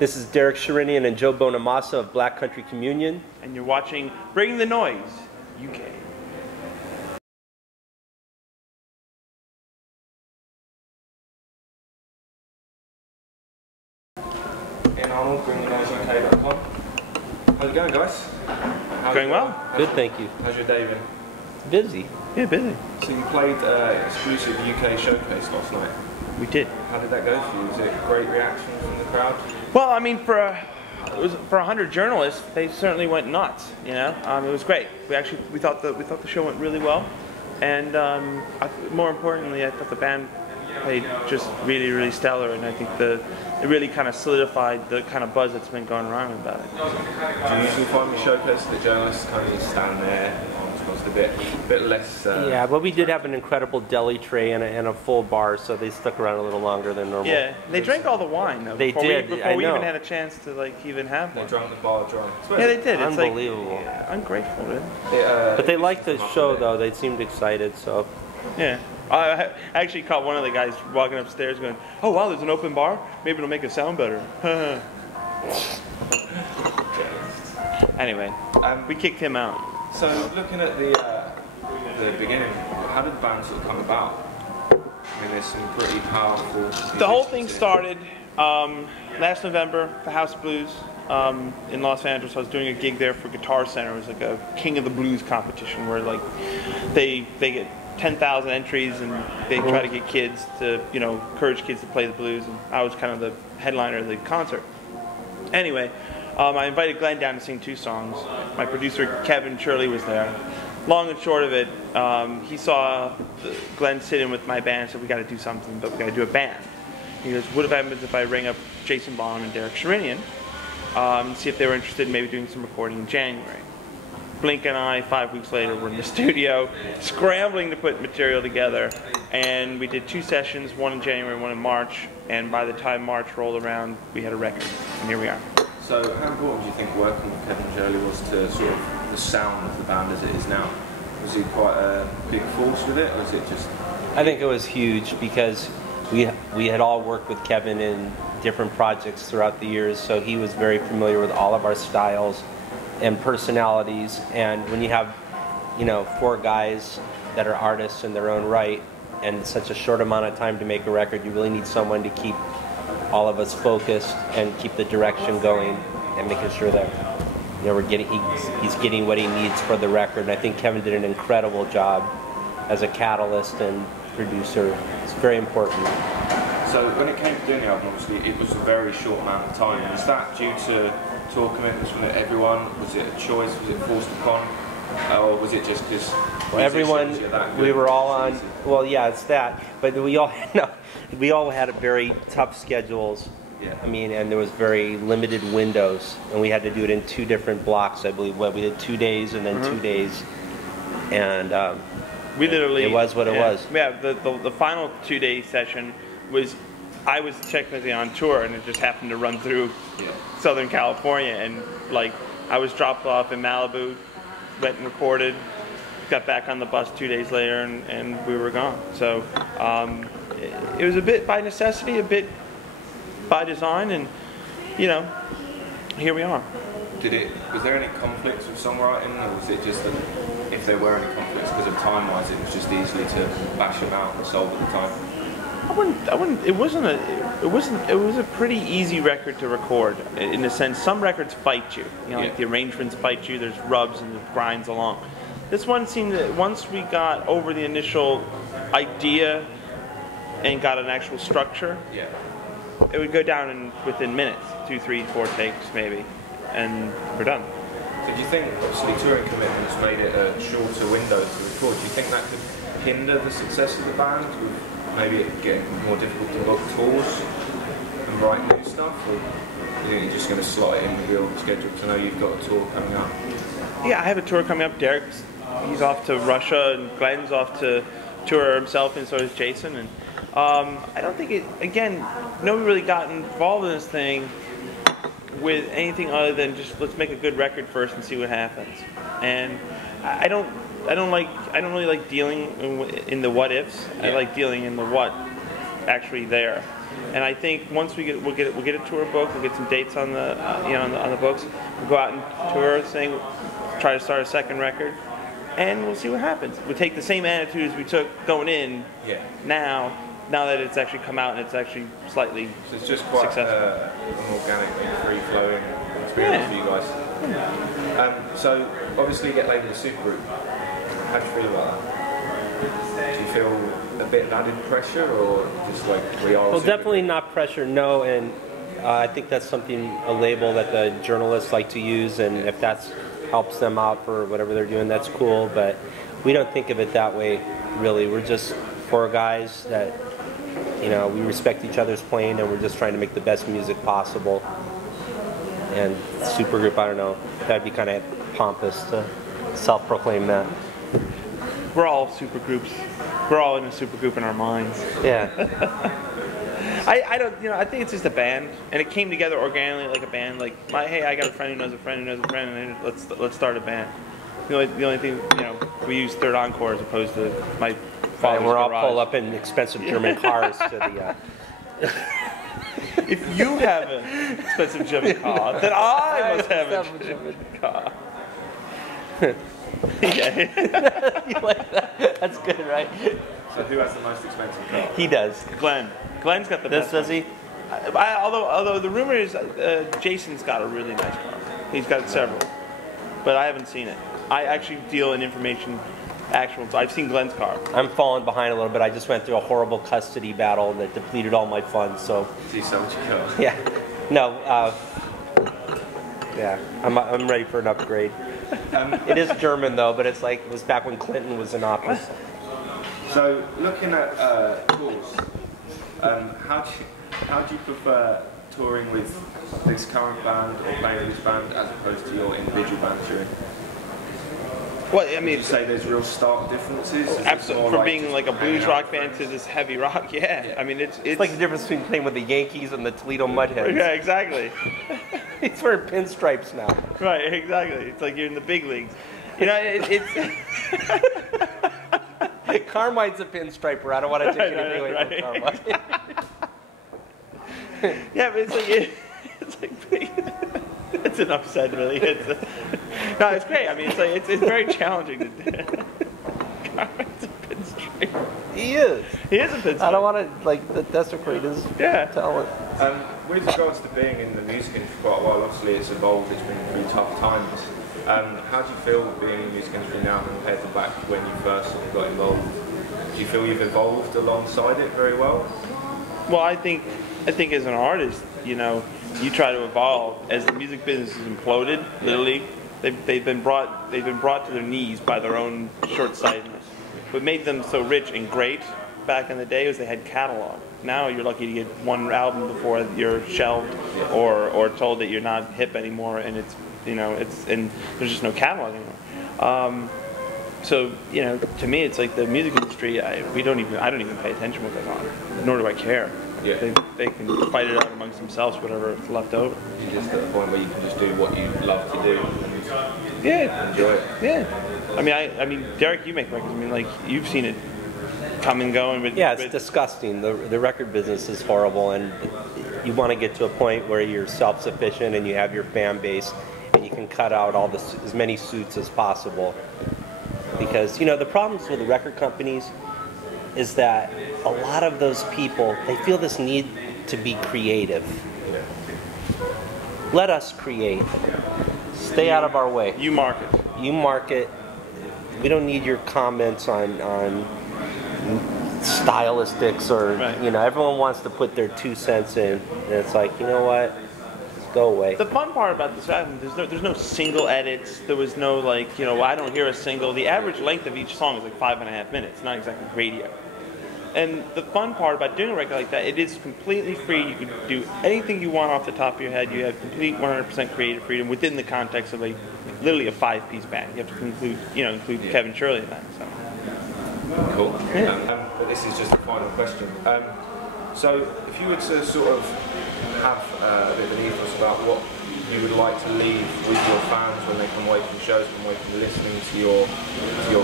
This is Derek Sherinian and Joe Bonamassa of Black Country Communion. And you're watching Bring the Noise, UK. Ian Arnold, BringthenoiseUK.com. How's it going, guys? Going well. Good, thank you. How's your day been? Busy. Yeah, busy. So you played exclusive UK showcase last night. We did. How did that go for you? Was it a great reaction from the crowd? Well, I mean, for 100 journalists, they certainly went nuts. You know, it was great. We thought the show went really well, and more importantly, I thought the band played just really, really stellar, and I think it really kind of solidified the kind of buzz that's been going around about it. Do you usually find the showcase that journalists kind of stand there? A bit less. Yeah, but we did have an incredible deli tray and a full bar, so they stuck around a little longer than normal. Yeah, they drank all the wine though. They did. Before we even had a chance to even have one. They drank the bar dry. Yeah, they did. It's unbelievable. Like, yeah, ungrateful, dude. But they liked the show though. They seemed excited. So. Yeah. I actually caught one of the guys walking upstairs going, "Oh wow, there's an open bar. Maybe it'll make it sound better." Anyway, we kicked him out. So looking at the beginning, how did the band sort of come about? I mean, there's some pretty powerful. The whole thing started last November, the House of Blues in Los Angeles. I was doing a gig there for Guitar Center. It was like a King of the Blues competition where like they get 10,000 entries and they try to get kids to encourage kids to play the blues. And I was kind of the headliner of the concert. Anyway. I invited Glenn down to sing 2 songs. My producer, Kevin Shirley, was there. Long and short of it, he saw Glenn sit in with my band and said, "We got to do something, but we got to do a band." He goes, "What happens if I ring up Jason Bond and Derek Sherinian and see if they were interested in maybe doing some recording in January?" Blink and I, 5 weeks later, were in the studio, scrambling to put material together. And we did 2 sessions, one in January, one in March. And by the time March rolled around, we had a record. And here we are. So how important do you think working with Kevin Shirley was to sort of the sound of the band as it is now? Was he quite a big force with it, or was it just... I think it was huge because we had all worked with Kevin in different projects throughout the years, so he was very familiar with all of our styles and personalities. And when you have 4 guys that are artists in their own right and such a short amount of time to make a record, you really need someone to keep all of us focused and keep the direction going and making sure that he's getting what he needs for the record. And I think Kevin did an incredible job as a catalyst and producer. It's very important. So when it came to doing the album, obviously it was a very short amount of time. Was that due to tour commitments from everyone? Was it a choice? Was it forced upon? Or was it just because everyone, we were all on, well, yeah, it's that, but we all had a very tough schedules. Yeah. I mean, and there was very limited windows, and we had to do it in 2 different blocks, I believe. Well, we did 2 days and then 2 days, and we literally, it was what it was. Yeah, the final 2-day session was, I was technically on tour, and it just happened to run through Southern California, and like I was dropped off in Malibu, went and recorded, got back on the bus 2 days later, and we were gone. So it was a bit by necessity, a bit by design, and here we are. Was there any conflicts with songwriting, or was it just that if there were any conflicts because of time-wise, it was just easily to bash them out and solve at the time? It was a pretty easy record to record in a sense. Some records fight you, like the arrangements fight you. There's rubs and it grinds along. This one seemed that once we got over the initial idea and got an actual structure, it would go down within minutes, 2, 3, 4 takes maybe, and we're done. So do you think, obviously, touring commitments made it a shorter window to record? Do you think that could hinder the success of the band? Maybe it getting more difficult to book tours and write new stuff, or do you think you're just going to slot it in with your schedule? Because I know you've got a tour coming up. Yeah, I have a tour coming up. Derek's, he's off to Russia, and Glenn's off to tour himself, and so is Jason. And I don't think nobody really got involved in this thing with anything other than just let's make a good record first and see what happens. And I don't really like dealing in the what ifs. I like dealing in the what actually there. And I think once we'll get a tour book, we'll get some dates on the on the books. We'll go out and tour, try to start a second record, and we'll see what happens. We'll take the same attitude as we took going in. Yeah. Now that it's actually come out and it's actually slightly so it's just quite an organic, free-flowing experience for you guys. Yeah. So obviously you get labelled a supergroup. How do you feel about that? Do you feel a bit of added pressure, or just like we are? Well, definitely not pressure, no, and I think that's a label that the journalists like to use, and if that helps them out for whatever they're doing, that's cool, but we don't think of it that way, really. We're just four guys that, we respect each other's playing, and we're just trying to make the best music possible. And supergroup, I don't know, that'd be kind of pompous to self-proclaim that. We're all supergroups. We're all in a supergroup in our minds. Yeah. I don't, I think it's just a band, and it came together organically like a band. Like, hey, I got a friend who knows a friend who knows a friend, and let's start a band. The only thing, we use third encore as opposed to my father's we're all garage. pull up in expensive German cars to the. If you have an expensive German car, then I must have a German car. Yeah. You like that? That's good, right? So who has the most expensive car? He does. Glenn's got the best. Does he? Although the rumor is Jason's got a really nice car. He's got several, but I haven't seen it. I actually deal in information. I've seen Glenn's car. I'm falling behind a little bit. I just went through a horrible custody battle that depleted all my funds. So. See, so much car. Yeah. No. Yeah. I'm ready for an upgrade. It is German though, but it's like it was back when Clinton was in office. So looking at tours, how do you prefer touring with this current band or playing with this band as opposed to your individual band touring? Well, I mean, would you say there's real stark differences? Absolutely. From being like a blues rock band to this heavy rock, yeah. I mean, it's like the difference between playing with the Yankees and the Toledo Mudheads. Yeah, exactly. He's wearing pinstripes now. Right, exactly. It's like you're in the big leagues. It's Carmine's a pinstriper. I don't want to take anything away from Carmine. Yeah, but it's like it's enough said, really. No, it's great. I mean, it's very challenging to do. Carmine's a pinstriper. He is. He is a pinstriper. I don't want to desecrate his talent. With regards to being in the music industry for quite a while, obviously it's evolved. It's been through tough times. How do you feel being in the music industry now compared to back when you first got involved? Do you feel you've evolved alongside it very well? Well, I think as an artist, you try to evolve. As the music business has imploded, literally, they've been brought to their knees by their own short-sightedness. What made them so rich and great back in the day was they had catalog. Now you're lucky to get one album before you're shelved or told that you're not hip anymore, and and there's just no catalog anymore. So to me, it's like the music industry. I don't even pay attention to what goes on, nor do I care. Yeah. They can fight it out amongst themselves, whatever's left over. You're just at the point where you can just do what you love to do and enjoy it. Yeah. I mean, Derek, you make records. I mean, like, you've seen it come and go. It's disgusting. The record business is horrible, and you want to get to a point where you're self-sufficient and you have your fan base, and you can cut out as many suits as possible. Because, the problems with the record companies is that a lot of those people, they feel this need to be creative. Let us create. Stay out of our way. You market. You market. We don't need your comments on stylistics or, everyone wants to put their 2 cents in. And it's like, you know what? Go away. The fun part about this album, there's no single edits. There was no I don't hear a single. The average length of each song is like 5.5 minutes, not exactly radio. And the fun part about doing a record like that, it is completely free. You can do anything you want off the top of your head. You have complete 100% creative freedom within the context of literally a 5-piece band. You have to include Kevin Shirley in that. So. Cool. Yeah. But this is just a final question. So if you were to sort of have a bit of an ethos about what you would like to leave with your fans when they come away from shows, come away from listening to your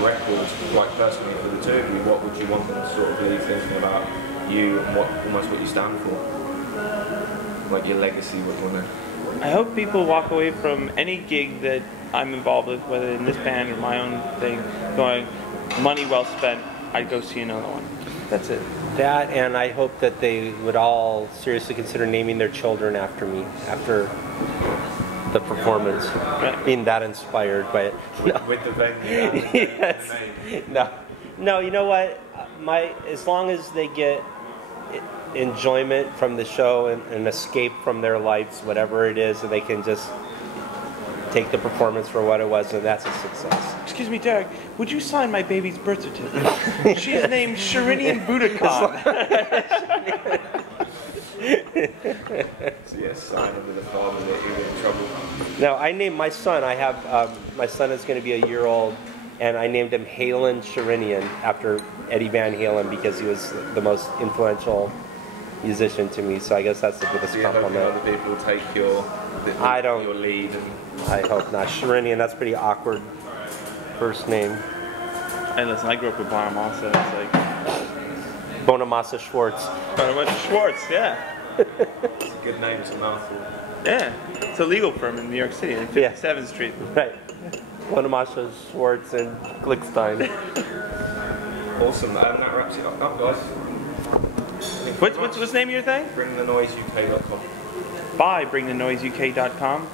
records, like personally for the two of you, what would you want them to sort of leave thinking about you and almost what you stand for? Like your legacy, what you want to... I hope people walk away from any gig that I'm involved with, whether in this band or my own thing, going, money well spent, I'd go see another one. That's it. That, and I hope that they would all seriously consider naming their children after me, after the performance, being that inspired by it. With the venue. Yes. No, you know what? As long as they get enjoyment from the show and an escape from their lives, whatever it is, and they can just take the performance for what it was, and that's a success. Excuse me, Derek, would you sign my baby's birth certificate? She is named Sherinian Budokan. So yes, sign under the father that you're in trouble. No, I named my son. I have my son is going to be a year old, and I named him Halen Sherinian after Eddie Van Halen because he was the most influential musician to me. So I guess that's the biggest compliment. Other people will take your lead. I hope not. Sherinian, that's pretty awkward first name. Hey, listen, I grew up with Bonamassa. It's like Bonamassa Schwartz. Bonamassa Schwartz, yeah. It's a good name, it's a mouthful. Yeah, it's a legal firm in New York City, on 57th Street. Right. Bonamassa Schwartz and Glickstein. Awesome, and that wraps it up, guys. What's the name of your thing? BringthenoiseUK.com. By BringthenoiseUK.com.